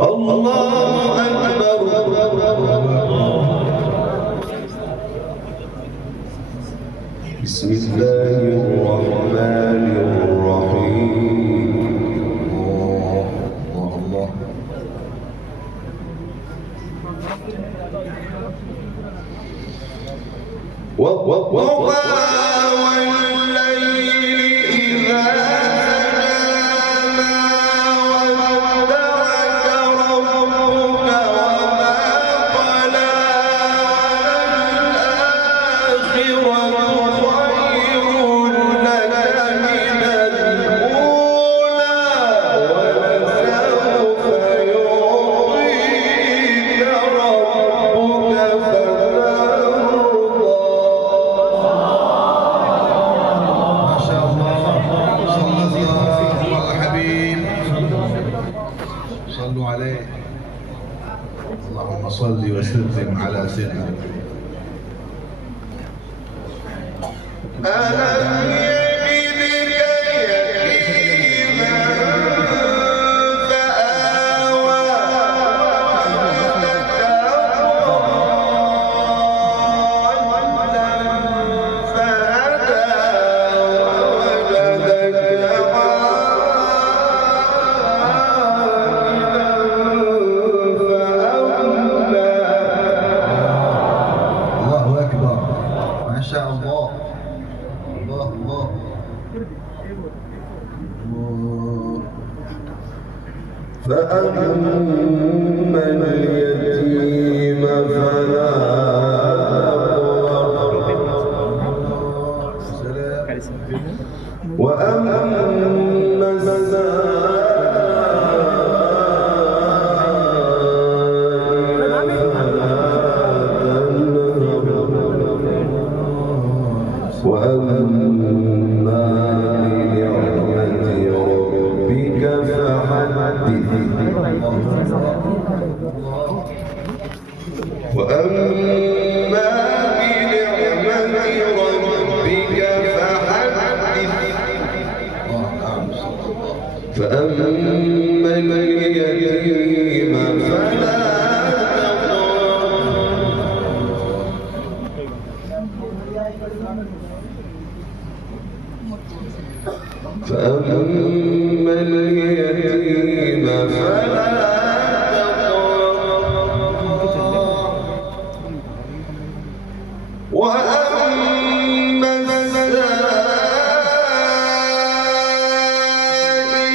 الله أكبر. بسم الله الرحمن الرحيم. الله والضحى والليل إذا سجى ما ودعك ربك وما قلى الآخرة خير لك من الأولى ولسوف يعطيك ربك فترضى. ما شاء الله. صلى الله على الحبيب. صلوا عليه. اللهم صل وسلم على سيدنا. ألم يجدك يتيما فآوى ووجدك ضالا فهدى ووجدك عائلا فأغنى. الله أكبر. ما شاء الله. الله الله. فأما اليتيم فلا تقهر وأما السائل فلا تنهر وأما بنعمة ربك فحدث. وأما بنعمة ربك فحدث. فأما اليتيم فلا تقهر فأما اليتيم فلا تقهر وأما السائل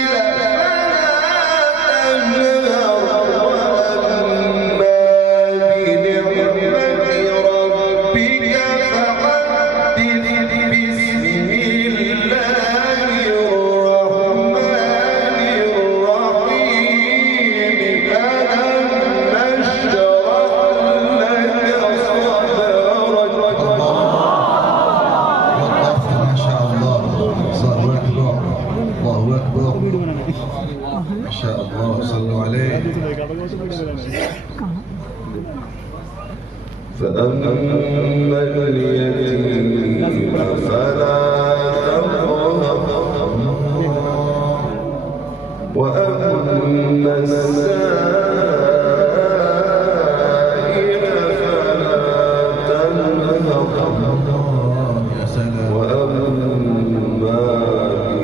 فلا تنهر وأما بنعمة ربك فحدث. بسم الله الرحمن الرحيم. ألم نشرح لك صدرك. وقفت. ما شاء الله. الله أكبر. الله أكبر. ما شاء الله. صلوا عليه. فأما اليتيم فلا تقهر وأما السائل فلا تنهر يا سلام. وأما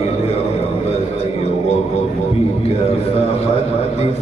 بنعمة ربك فحدث.